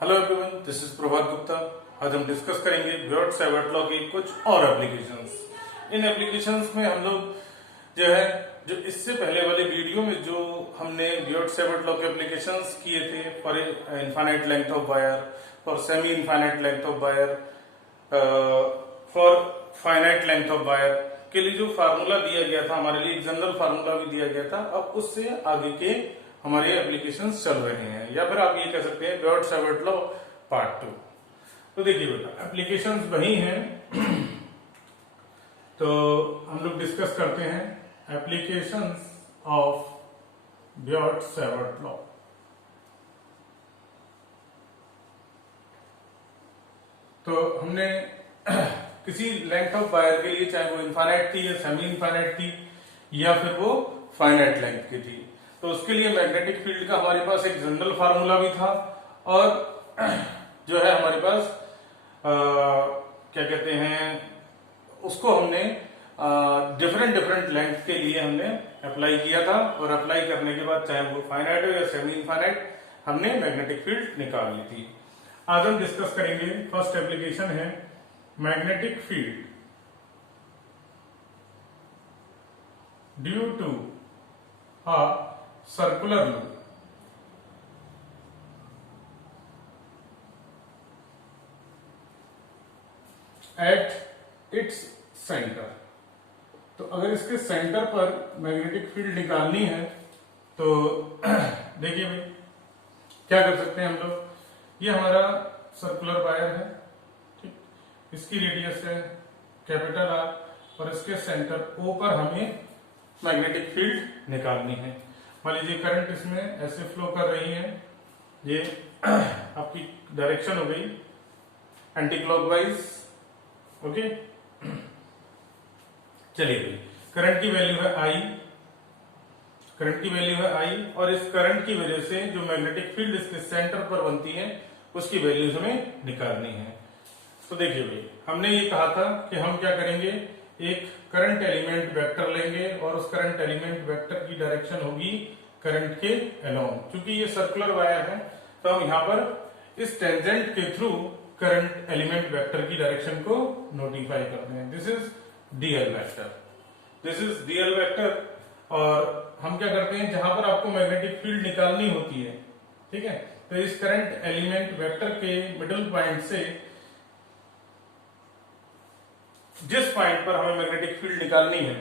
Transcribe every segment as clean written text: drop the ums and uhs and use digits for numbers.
Hello everyone, this is प्रभात गुप्ता। आज हम discuss करेंगे बियॉट-सैवर्ट लॉ की कुछ और एप्लीकेशंस। इन एप्लीकेशंस में हम लोग जो इससे पहले वाले वीडियो में जो हमने बियॉट-सैवर्ट लॉ के एप्लीकेशंस किए थे for infinite length of wire, for semi infinite length of wire, for finite length of wire के लिए जो फार्मूला दिया गया था, हमारे लिए एक जनरल फार्मूला भी दिया गया था। अब उससे आगे के हमारे एप्लीकेशंस चल रहे हैं, या फिर आप ये कह सकते हैं बियॉट-सैवर्ट लॉ पार्ट 2। तो देखिए बेटा, एप्लीकेशंस वही हैं तो हम लोग डिस्कस करते हैं एप्लीकेशंस ऑफ बियॉट-सैवर्ट लॉ। तो हमने किसी लेंथ ऑफ वायर के लिए, चाहे वो इनफाइनाइट थी या सेमी इनफाइनाइट थी या फिर वो फाइनाइट लेंथ की थी, तो उसके लिए मैग्नेटिक फील्ड का हमारे पास एक जनरल फार्मूला भी था, और जो है हमारे पास क्या कहते हैं उसको हमने डिफरेंट लेंथ के लिए हमने अप्लाई किया था, और अप्लाई करने के बाद चाहे वो फाइनाइट हो या सेमी इनफाइनाइट, हमने मैग्नेटिक फील्ड निकाल ली थी। आज हम डिस्कस करेंगे, फर्स्ट एप्लीकेशन है magnetic field due to a circular loop at its center। तो अगर इसके सेंटर पर मैग्नेटिक फील्ड निकालनी है तो देखिए भाई क्या कर सकते हैं हम लोग। ये हमारा सर्कुलर वायर है, ठीक, इसकी रेडियस है कैपिटल आर, और इसके सेंटर ओ पर हमें मैग्नेटिक फील्ड निकालनी है। मान लीजिए करंट इसमें ऐसे फ्लो कर रही है, ये आपकी डायरेक्शन हो गई एंटी क्लॉकवाइज, ओके। चलिए भाई, करंट की वैल्यू है आई, और इस करंट की वजह से जो मैग्नेटिक फील्ड इसके सेंटर पर बनती है उसकी वैल्यूज हमें निकालनी है। तो देखिए भाई, हमने ये कहा था कि हम क्या करेंगे, एक करंट एलिमेंट वेक्टर लेंगे और उस करंट एलिमेंट वेक्टर की डायरेक्शन होगी करंट के अलोंग। क्योंकि ये सर्कुलर वायर है तो हम यहाँ पर इस टेंजेंट के थ्रू करंट एलिमेंट वेक्टर की डायरेक्शन को नोटिफाई करते हैं। This is DL vector. और हम क्या करते हैं, जहां पर आपको मैग्नेटिक फील्ड निकालनी होती है, ठीक है, तो इस करंट एलिमेंट वेक्टर के मिडिल पॉइंट से जिस पॉइंट पर हमें मैग्नेटिक फील्ड निकालनी है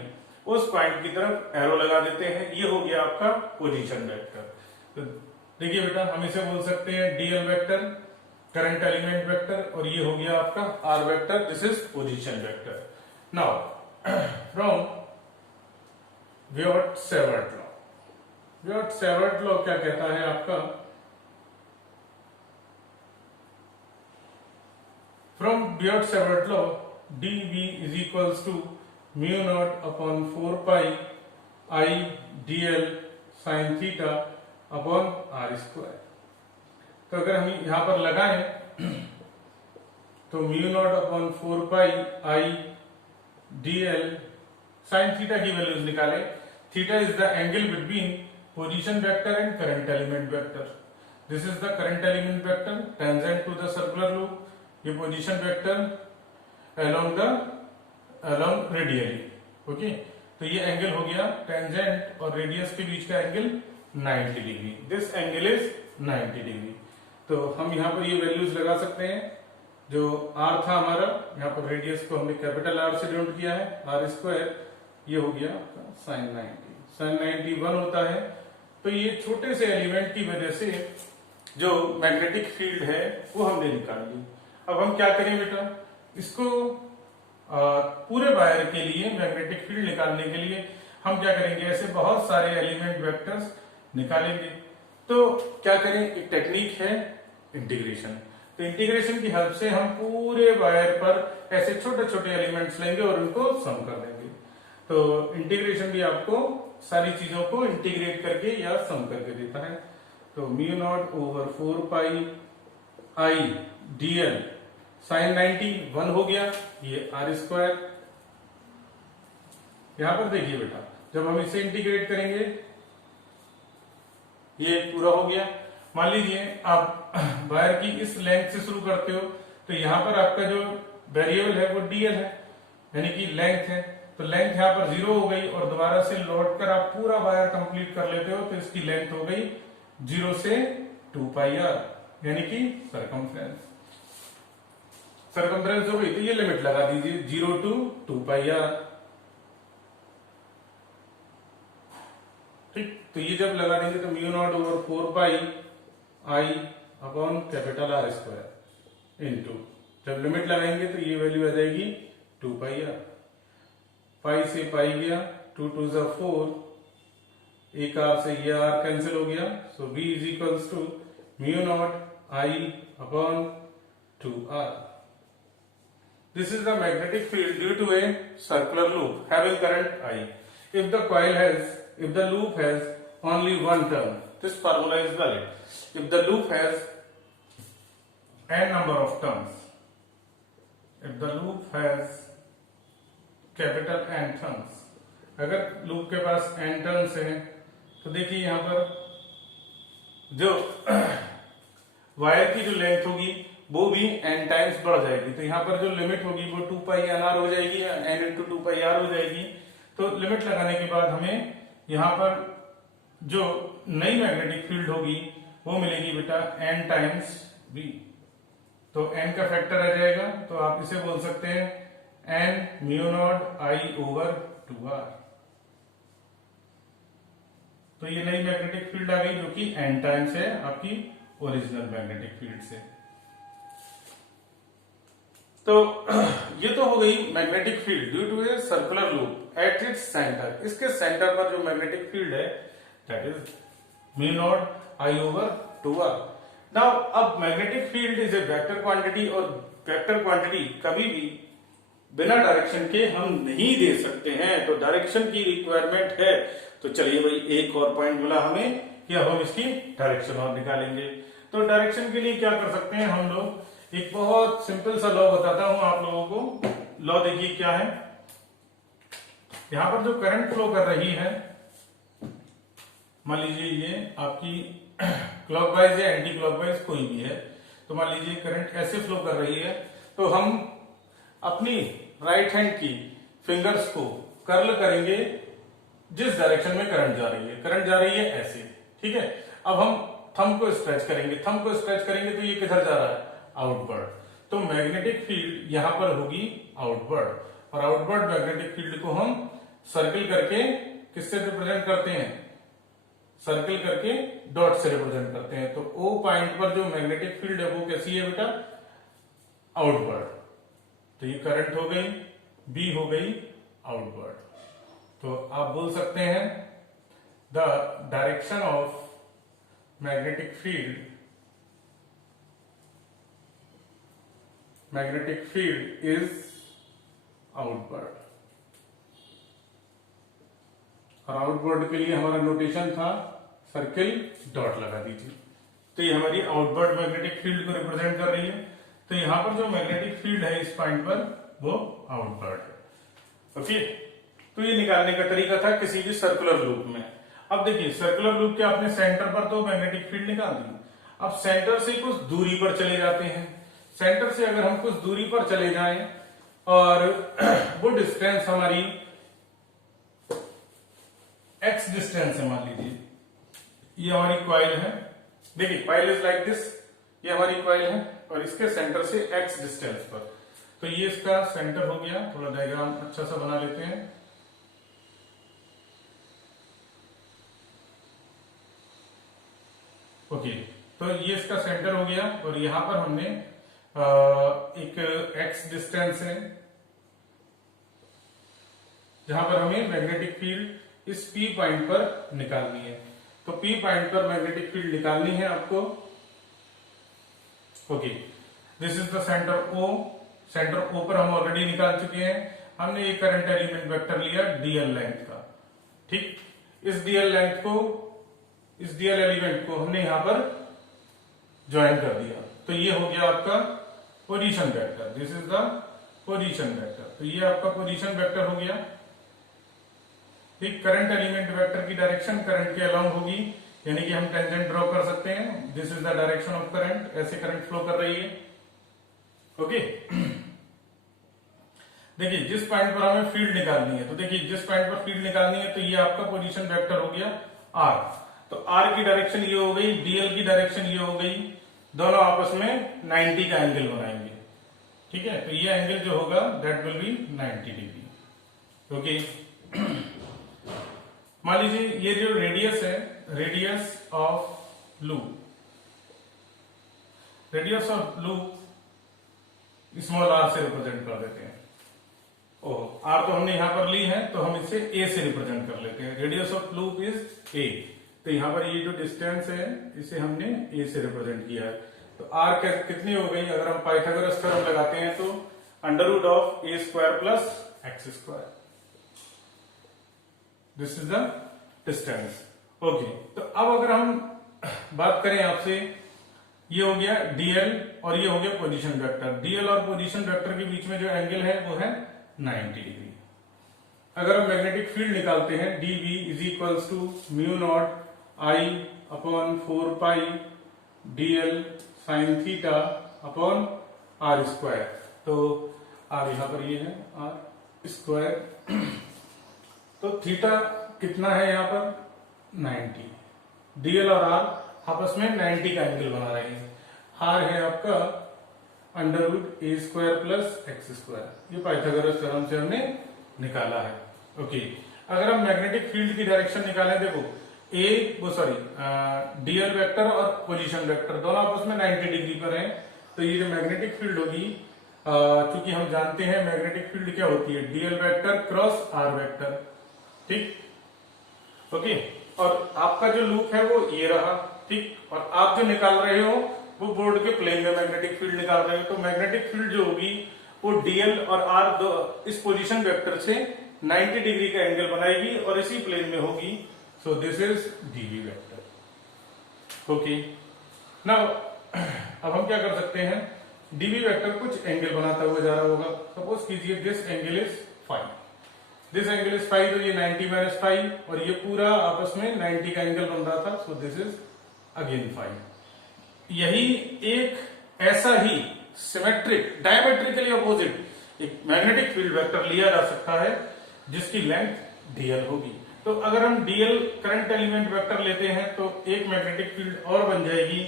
उस पॉइंट की तरफ एरो लगा देते हैं। ये हो गया आपका पोजीशन वेक्टर। तो देखिए बेटा, हम इसे बोल सकते हैं DL vector, current element vector, और ये हो गया आपका R vector, this is position vector. Now from Biot Savart law क्या कहता है आपका, from Biot Savart law dV is equals to mu naught upon 4 pi I dl sin theta upon r square। तो अगर हम यहां पर लगाएं तो mu naught upon 4 pi I dl sin theta की वैल्यूज निकालें। Theta is the angle between position vector and current element vector. This is the current element vector tangent to the circular loop, ये position vector along radially, okay. तो ये angle हो गया tangent और radius के बीच का angle 90 degree. This angle is 90 degree. तो हम यहाँ पर ये वैल्यूज लगा सकते हैं। जो आर था हमारा, यहाँ पर रेडियस को हमने कैपिटल आर से डिनोट किया है, आर स्क्वायर, ये हो गया साइन 90 1 होता है। तो ये छोटे से एलिमेंट की वजह से जो मैग्नेटिक फील्ड है वो हमने निकाल ली। अब हम क्या करें बेटा, इसको पूरे वायर के लिए मैग्नेटिक फील्ड निकालने के लिए हम क्या करेंगे, ऐसे बहुत सारे एलिमेंट वेक्टर्स निकालेंगे। तो क्या करें, एक टेक्निक है इंटीग्रेशन। तो इंटीग्रेशन की हेल्प से हम पूरे वायर पर ऐसे छोटे छोटे एलिमेंट्स लेंगे और उनको सम कर देंगे। तो इंटीग्रेशन भी आपको सारी चीजों को इंटीग्रेट करके या सम करके देता है। तो mu not over 4 pi I DL sign 90 1 हो गया, ये आर स्क्वायर। यहां पर देखिए बेटा, जब हम इसे इंटीग्रेट करेंगे ये पूरा हो गया। मान लीजिए आप वायर की इस लेंथ से शुरू करते हो, तो यहाँ पर आपका जो वेरिएबल है वो डीएल है, यानी कि लेंथ है। तो लेंथ यहाँ पर 0 हो गई और दोबारा से लौट कर आप पूरा वायर कंप्लीट कर लेते हो, तो इसकी लेंथ हो गई 0 से 2 पाई आर, यानी कि सरकमफ्रेंस। सरकमफ्रेंस हो गई, तो ये लिमिट लगा दीजिए 0 to 2 पाई आर। ठीक, तो ये जब लगा देंगे तो mu not over 4 pi I upon capital R square into, जब लिमिट लगाएंगे तो ये वैल्यू आ जाएगी 2 पाई आर। पाई से पाई गया, 2 2 जा 4, एक आर से ये आर कैंसिल हो गया, so B is equals to mu not I upon 2 R. This is the magnetic field due to a circular loop having current I. If the loop has only one turn, this formula is valid. If the loop has n number of turns, if the loop has capital N turns, अगर loop के पास n turns हैं, तो देखिए यहाँ पर जो wire की जो लेंथ होगी वो भी n टाइम्स बढ़ जाएगी। तो यहाँ पर जो लिमिट होगी वो 2 पाई एन आर हो जाएगी, n इंटू 2 पाई आर हो जाएगी। तो लिमिट लगाने के बाद हमें यहाँ पर जो नई मैग्नेटिक फील्ड होगी वो मिलेगी बेटा n टाइम्स v। तो n का फैक्टर आ जाएगा, तो आप इसे बोल सकते हैं n mu naught I over 2r। तो ये नई मैग्नेटिक फील्ड आ गई जो कि n टाइम्स है आपकी ओरिजिनल मैग्नेटिक फील्ड से। तो ये तो हो गई magnetic field due to a circular loop at its centre. इसके सेंटर पर जो मैग्नेटिक फील्ड है that is mu not I over 2r। Now अब magnetic field is a vector quantity, और वेक्टर क्वांटिटी कभी भी बिना डायरेक्शन के हम नहीं दे सकते हैं, तो डायरेक्शन की रिक्वायरमेंट है। तो चलिए भाई एक और पॉइंट मिला हमें कि अब हम इसकी डायरेक्शन और निकालेंगे। तो डायरेक्शन के लिए क्या कर सकते हैं हम लोग, एक बहुत सिंपल सा लॉ बताता हूं आप लोगों को। लॉ देखिए क्या है, यहां पर जो करंट फ्लो कर रही है, मान लीजिए ये आपकी क्लॉकवाइज या एंटी क्लॉकवाइज कोई भी है, तो मान लीजिए करंट ऐसे फ्लो कर रही है, तो हम अपनी राइट हैंड की फिंगर्स को कर्ल करेंगे जिस डायरेक्शन में करंट जा रही है। करंट जा रही है ऐसे, ठीक है। अब हम थंब को स्ट्रेच करेंगे, थंब को स्ट्रेच करेंगे तो ये किधर जा रहा है, आउटवर्ड। तो मैग्नेटिक फील्ड यहां पर होगी आउटवर्ड, और आउटवर्ड मैग्नेटिक फील्ड को हम सर्किल करके किससे रिप्रेजेंट करते हैं, सर्किल करके डॉट से रिप्रेजेंट करते हैं। तो ओ पॉइंट पर जो मैग्नेटिक फील्ड है वो कैसी है बेटा, आउटवर्ड। तो ये करंट हो गई, बी हो गई आउटवर्ड। तो आप बोल सकते हैं the direction of magnetic field is outward. और आउटवर्ड के लिए हमारा नोटेशन था सर्किल डॉट लगा दीजिए। तो ये हमारी आउटवर्ड मैग्नेटिक फील्ड को रिप्रेजेंट कर रही है। तो यहां पर जो मैग्नेटिक फील्ड है इस पॉइंट पर वो आउटवर्ड है। ओके, तो ये निकालने का तरीका था किसी भी सर्कुलर लूप में। अब देखिए सर्कुलर लूप के आपने सेंटर पर तो मैग्नेटिक फील्ड निकाल दी, अब सेंटर से कुछ दूरी पर चले जाते हैं। सेंटर से अगर हम कुछ दूरी पर चले जाएं और वो डिस्टेंस हमारी x डिस्टेंस है, मान लीजिए ये हमारी कॉइल है, देखिए कॉइल इज लाइक दिस, ये हमारी कॉइल है और इसके सेंटर से x डिस्टेंस पर। तो ये इसका सेंटर हो गया, थोड़ा डायग्राम अच्छा सा बना लेते हैं। ओके, तो ये इसका सेंटर हो गया और यहां पर हमने एक x डिस्टेंस है जहां पर हमें मैग्नेटिक फील्ड इस P पॉइंट पर निकालनी है। तो P पॉइंट पर मैग्नेटिक फील्ड निकालनी है आपको। Okay, this is the centre O। Centre O पर हम ऑलरेडी निकाल चुके हैं। हमने एक करंट एलिमेंट वेक्टर लिया dl लेंथ का, ठीक। इस dl लेंथ को, इस dl एलिमेंट को हमने यहां पर ज्वाइन कर दिया, तो ये हो गया आपका position vector. This is the position vector. तो ये आपका पोजीशन वेक्टर हो गया, ठीक। करंट एलिमेंट वेक्टर की डायरेक्शन करंट के अलोंग होगी, यानी कि हम टेंजेंट ड्रॉ कर सकते हैं। This is the direction of current, ऐसे करंट फ्लो कर रही है। ओके देखिए जिस पॉइंट पर हमें फील्ड निकालनी है, तो देखिए जिस पॉइंट पर फील्ड निकालनी है तो ये आपका पोजीशन वेक्टर हो गया आर। तो आर की डायरेक्शन ये हो गई, डीएल की डायरेक्शन ये हो गई, दोनों आपस में 90 का एंगल बनाएंगे। ठीक है, तो ये एंगल जो होगा दैट विल बी 90 डिग्री। ओके मान लीजिए ये जो रेडियस है, radius of loop, radius of loop small r से रिप्रेजेंट कर देते हैं। आर तो हमने यहां पर ली है तो हम इसे ए से रिप्रेजेंट कर लेते हैं। Radius of loop is a, तो यहां पर ये जो डिस्टेंस है इसे हमने ए से रिप्रेजेंट किया है। तो आर कितनी हो गई, अगर हम पाइथागोरस थ्योरम लगाते हैं तो under root of a square plus x square, this is the distance. Okay, तो अब अगर हम बात करें आपसे, ये हो गया डीएल और ये हो गया पोजीशन वेक्टर। डीएल और पोजीशन वेक्टर के बीच में जो एंगल है वो है 90 डिग्री। अगर हम मैग्नेटिक फील्ड निकालते हैं dV is equals to mu not I upon 4 pi dl sine theta upon r square. तो आर यहां पर ये है आर स्क्वायर, तो थीटा कितना है यहां पर 90, dl और आर आपस में 90 का एंगल बना रहे हैं। आर है आपका अंडर रूट ए स्क्वायर प्लस एक्स स्क्वायर, ये पाइथागोरस थ्योरम से हमने निकाला है। ओके, अगर हम मैग्नेटिक फील्ड की डायरेक्शन निकालें, देखो डीएल वेक्टर और पोजीशन वेक्टर दोनों आपस में 90 डिग्री पर हैं, तो ये जो मैग्नेटिक फील्ड होगी, चूंकि हम जानते हैं मैग्नेटिक फील्ड क्या होती है, dl vector cross r vector. ठीक, ओके, और आपका जो लूप है वो ये रहा। ठीक, और आप जो निकाल रहे हो वो बोर्ड के प्लेन में मैग्नेटिक फील्ड निकाल रहे हो, तो मैग्नेटिक फील्ड जो होगी वो डीएल और आर इस पोजीशन वेक्टर से 90 डिग्री का एंगल बनाएगी और इसी प्लेन में होगी। So this is dv vector. Okay, now अब हम क्या कर सकते हैं, डीवी वेक्टर कुछ एंगल बनाता हुआ जा रहा होगा। सपोज कीजिए this angle is five, this angle is five, तो ये 90 माइनस फाइव और ये पूरा आपस में 90 का एंगल बन रहा था। सो दिस इज अगेन फाइव। यही एक ऐसा ही सिमेट्रिक डायमेट्रिकली अपोजिट एक मैग्नेटिक फील्ड वेक्टर लिया जा सकता है जिसकी लेंथ डीएल होगी। तो अगर हम डीएल करंट एलिमेंट वेक्टर लेते हैं तो एक मैग्नेटिक फील्ड और बन जाएगी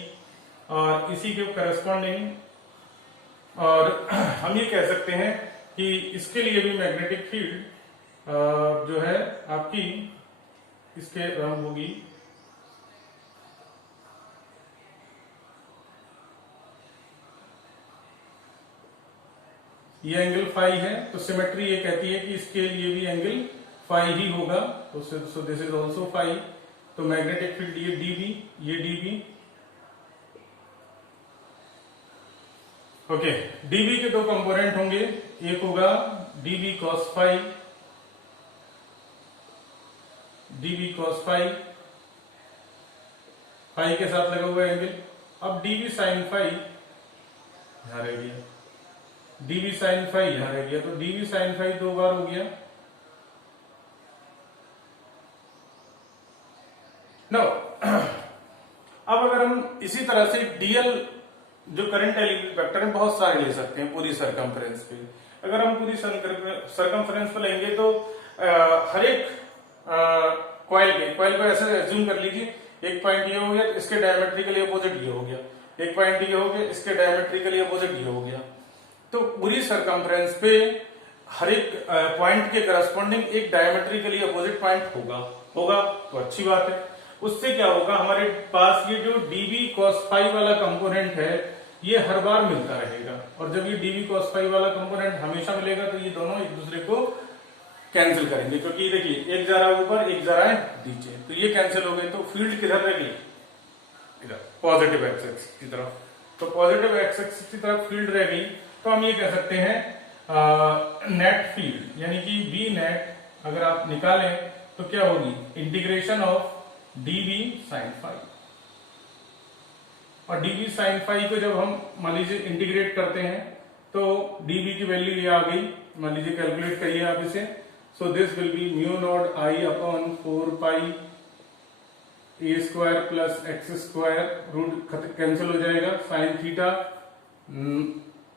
और इसी के करस्पॉन्डिंग, और हम ये कह सकते हैं कि इसके लिए भी मैग्नेटिक फील्ड जो है आपकी इसके होगी ये एंगल फाई है, तो सिमेट्री ये कहती है कि इसके लिए भी एंगल फाई ही होगा। तो so this is also phi. तो मैग्नेटिक फील्ड ये डीबी, ये डीबी। ओके, डीबी के दो कंपोनेंट होंगे, एक होगा dB cos phi, dB cos phi, phi के साथ लगा हुआ एंगल। अब डीबी साइन फाई यहां रह गया, डीवी साइन फाई यहां रह गया, तो डीवी साइन फाई दो बार हो गया। नो अब अगर हम इसी तरह से डीएल जो करंट एलिमेंट वेक्टर है बहुत सारे ले सकते हैं पूरी सरकमफ्रेंस पे। अगर हम पूरी सरकमफ्रेंस पे लेंगे तो हर एक कॉइल को ऐसे एज्यूम कर लीजिए, एक पॉइंट ये हो गया तो इसके डायमेट्रिकली अपोजिट ये हो गया, एक पॉइंट ये हो गया इसके डायमेट्रिकली अपोजिट ये हो गया। तो पूरी सरकमफ्रेंस पे हर एक पॉइंट के करस्पॉन्डिंग एक डायमेट्रिकली अपोजिट पॉइंट होगा तो अच्छी बात है। उससे क्या होगा, हमारे पास ये जो डीवी कॉस फाई वाला कंपोनेंट है ये हर बार मिलता रहेगा, और जब ये डीवी कॉस फाई वाला कंपोनेंट हमेशा मिलेगा तो ये दोनों एक दूसरे को कैंसिल करेंगे, क्योंकि देखिए एक जा रहा है ऊपर एक जा रहा है नीचे, तो ये कैंसिल हो गए। तो फील्ड किधर रहेगी, इधर पॉजिटिव एक्सिस की तरफ। तो पॉजिटिव एक्सिस की तरफ फील्ड रह गई, तो हम ये कह सकते हैं नेट फील्ड, यानी कि बी नेट अगर आप निकालें तो क्या होगी, integration of dv sine phi. और डीवी साइन फाई को जब हम मान लीजिए इंटीग्रेट करते हैं तो डीवी की वैल्यू ये आ गई, मान लीजिए कैलकुलेट करिए आप इसे। So this will be mu not I upon 4 pi a square plus x square, root cancel हो जाएगा, साइन थीटा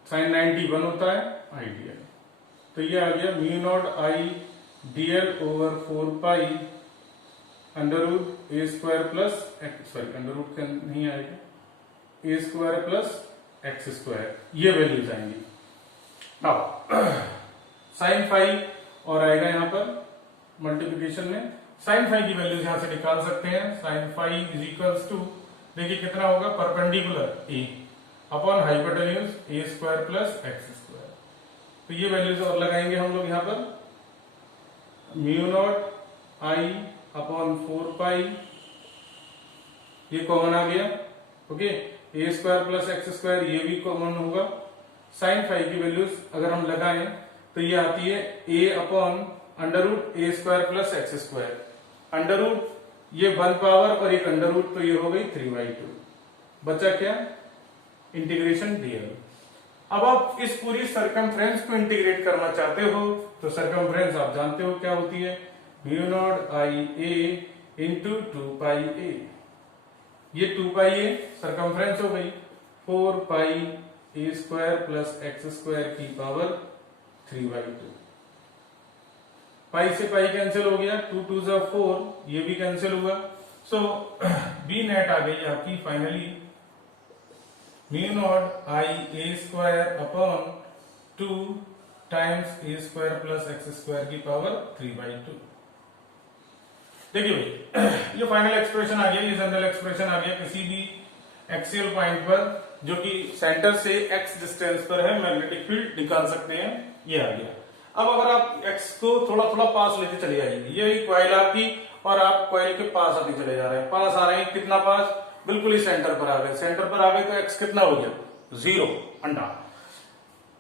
साइन 90 1 होता है आई डी एल। तो ये आ गया mu not I d l over 4 pi under root A square plus x, sorry under root का नहीं आएगा, a square plus x square, ये वैल्यूज आएंगी। अब साइन फाइव और आएगा यहाँ पर मल्टीप्लिकेशन में, साइन फाइव की वैल्यूज यहां से निकाल सकते हैं। Sine five is equals to, देखिए कितना होगा, perpendicular a upon hypotenuse a square plus x square. तो ये वैल्यूज और लगाएंगे हम लोग यहाँ पर, mu not I upon 4 pi, ये कॉमन आ गया, okay, a square plus x square ये भी कॉमन होगा। साइन फाइव की वैल्यूज अगर हम लगाएं तो ये आती है A upon under root A square plus x square, under root ये 1 पावर और एक अंडर रूट, तो ये हो गई 3/2, बचा क्या, इंटीग्रेशन डीएल। अब आप इस पूरी सरकमफ्रेंस को इंटीग्रेट करना चाहते हो तो सरकमफ्रेंस आप जानते हो क्या होती है, mu naught I A into 2 पाई ए, ये 2 पाई ए सरकमफ्रेंस हो गई, 4 pi a square plus x square की पावर 3/2। पाई से पाई कैंसिल हो गया, 2 2 जा 4, ये भी कैंसिल हुआ। सो बी नेट आ गई आपकी finally mu naught I A square upon 2 times A square plus x square की पावर 3/2। देखिए भाई ये फाइनल एक्सप्रेशन आ गया, ये जनरल एक्सप्रेशन आ गया किसी भी एक्सियल पॉइंट पर जो कि सेंटर से एक्स डिस्टेंस पर है, मैग्नेटिक फील्ड निकाल सकते हैं, ये आ गया। अब अगर आप एक्स को थोड़ा थोड़ा पास लेते चले जाइए, ये कॉइल आपकी और आप कॉइल के पास आते चले जा रहे हैं, पास आ रहे हैं, कितना पास, बिल्कुल ही सेंटर पर आ गए, सेंटर पर आ गए तो एक्स कितना हो गया, 0, अंडा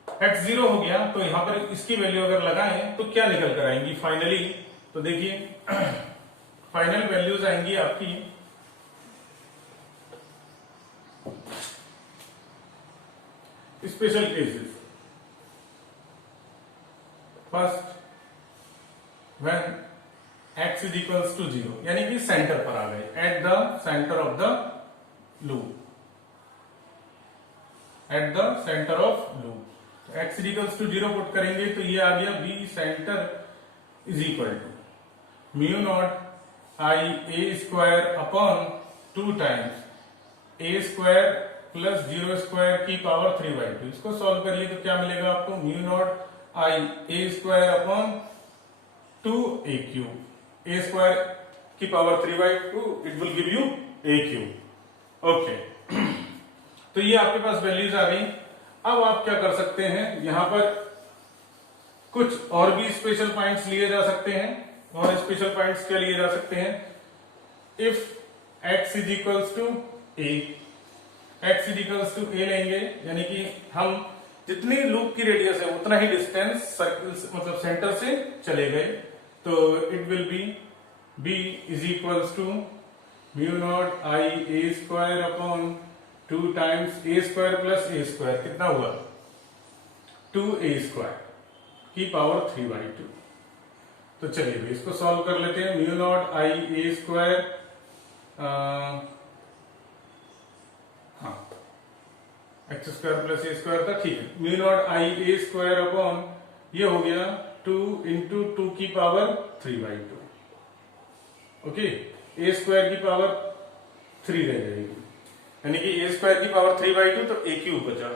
एक्स 0 हो गया। तो यहां पर इसकी वैल्यू अगर लगाएं तो क्या निकल कर आएंगी फाइनली, तो देखिए फाइनल वैल्यूज आएंगी आपकी special cases, first when x is equals to 0, यानी कि सेंटर पर आ गए, at the centre of the loop, at the centre of loop. x is equals to 0 put करेंगे तो ये आ गया B centre is equal to mu not I A square upon 2 times A square plus 0 square की power 3/2। इसको solve करिए तो क्या मिलेगा आपको, mu naught I A square upon 2a cube, A square की power 3/2, it will give you a cube, okay. तो ये आपके पास वैल्यूज आ गई। अब आप क्या कर सकते हैं, यहां पर कुछ और भी स्पेशल पॉइंट्स लिए जा सकते हैं, और स्पेशल पॉइंट्स क्या लिए जा सकते हैं, if x is equals to a, x is equals to a लेंगे, यानी कि हम जितनी लूप की रेडियस है उतना ही डिस्टेंस सर्कल मतलब सेंटर से चले गए, तो it will be b is equals to mu not I A square upon 2 times A square plus a square, कितना हुआ 2a स्क्वायर की पावर 3/2। तो चलिए इसको सॉल्व कर लेते हैं, mu naught I A square, हाँ x square plus a square था, ठीक है, mu naught I A square upon ये हो गया 2 इंटू 2 की पावर 3/2, ओके, ए स्क्वायर की पावर 3 रह जाएगी, यानी कि ए स्क्वायर की पावर 3/2, तो ए क्यूब बचा,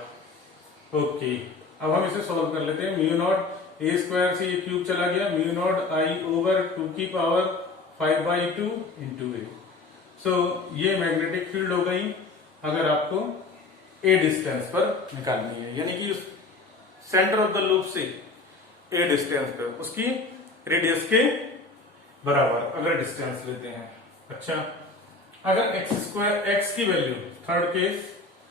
ओके। अब हम इसे सॉल्व कर लेते हैं, म्यू नॉट ए स्क्वायर से ये क्यूब चला गया, म्यू नॉट आई ओवर 2 की पावर 5/2 इंटू ए। सो ये मैग्नेटिक फील्ड हो गई अगर आपको ए डिस्टेंस पर निकालनी है, यानी कि सेंटर ऑफ द लूप से ए डिस्टेंस पर उसकी रेडियस के बराबर अगर डिस्टेंस लेते हैं। अच्छा, अगर एक्स स्क्वायर एक्स की value, third case,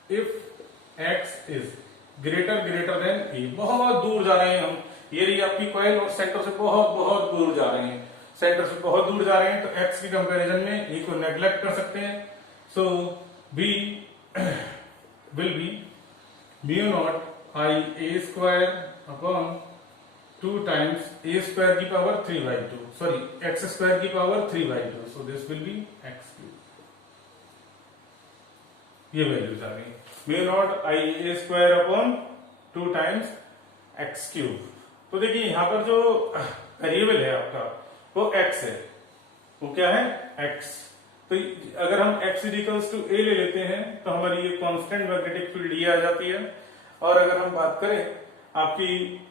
if X is greater than A, बहुत दूर जा रहे हैं हम, ये रही आपकी कॉइल और सेंटर से बहुत बहुत दूर जा रहे हैं, सेंटर से बहुत दूर जा रहे हैं, तो एक्स की कंपैरिजन में ए को नेग्लेक्ट कर सकते हैं। So B will be mu not I A square upon 2 times A square की पावर 3/2, सॉरी एक्स स्क्वायर की power 3/2, so this will be X cube. ये वैल्यूज आ गई, mu not I A square upon 2 times X cube. तो देखिए यहाँ पर जो वेरिएबल है आपका वो x है, वो क्या है x। तो अगर हम x इक्वल्स टू a ले लेते हैं तो हमारी ये कांस्टेंट मैग्नेटिक फील्ड ये आ जाती है। और अगर हम बात करें आपकी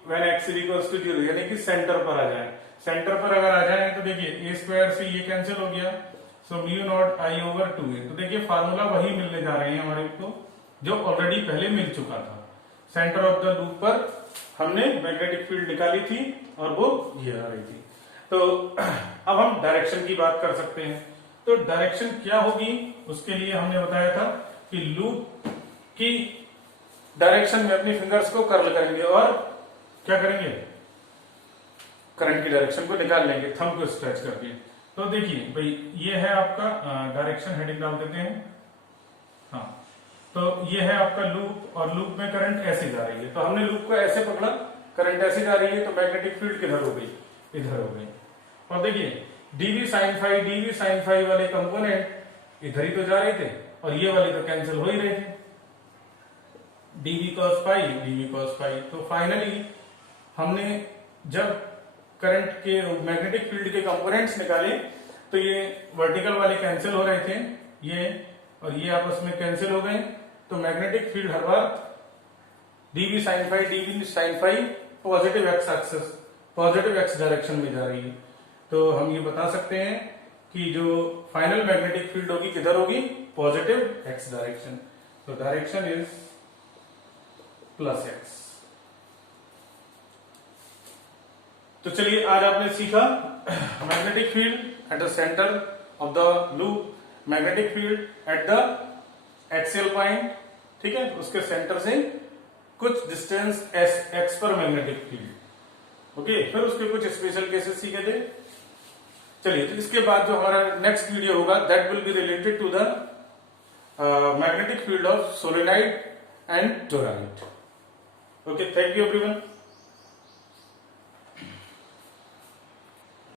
व्हेन x इक्वल्स टू 0 यानी कि सेंटर पर आ जाए, सेंटर पर अगर आ जाए तो देखिए a स्क्वायर से ये कैंसिल हो गया, so mu naught i over 2a। तो देखिए फार्मूला वही मिलने जा रहे हैं हमारे को जो ऑलरेडी पहले मिल चुका था। सेंटर ऑफ द लूप पर हमने मैग्नेटिक फील्ड निकाली थी और वो ये आ रही थी। तो अब हम डायरेक्शन की बात कर सकते हैं। तो डायरेक्शन क्या होगी उसके लिए हमने बताया था कि लूप की डायरेक्शन में अपनी फिंगर्स को कर्ल करेंगे और क्या करेंगे, करंट की डायरेक्शन को निकाल लेंगे थंब को स्ट्रेच करके। तो देखिए भाई ये है आपका डायरेक्शन, हेडिंग डाल देते हैं। हाँ, तो ये है आपका लूप और लूप में करंट ऐसे जा रही है। तो हमने लूप को ऐसे पकड़ा, करंट ऐसे जा रही है, तो मैग्नेटिक फील्ड किधर हो गई, इधर हो गई। और देखिए डीवी साइन फाई वाले कंपोनेंट इधर ही तो जा रहे थे और ये वाले तो कैंसिल हो ही रहे थे, डीवी कॉस फाई। तो फाइनली हमने जब करंट के मैग्नेटिक फील्ड के कंपोनेंट्स निकाले तो ये वर्टिकल वाले कैंसिल हो रहे थे, ये और ये आपस में कैंसिल हो गए। तो मैग्नेटिक फील्ड हर बार DV sine phi positive X axis, positive X direction में जा रही है। तो हम ये बता सकते हैं कि जो फाइनल मैग्नेटिक फील्ड होगी किधर होगी, पॉजिटिव एक्स डायरेक्शन। तो डायरेक्शन इज प्लस एक्स। तो चलिए आज आपने सीखा magnetic field at the centre of the loop, magnetic field at the axial point, ठीक है, उसके सेंटर से कुछ डिस्टेंस एक्स पर मैग्नेटिक फील्ड। ओके, फिर उसके कुछ स्पेशल केसेस सीखे थे। चलिए, तो इसके बाद जो हमारा नेक्स्ट वीडियो होगा that will be related to the magnetic field of solenoid and toroid. Okay, thank you everyone.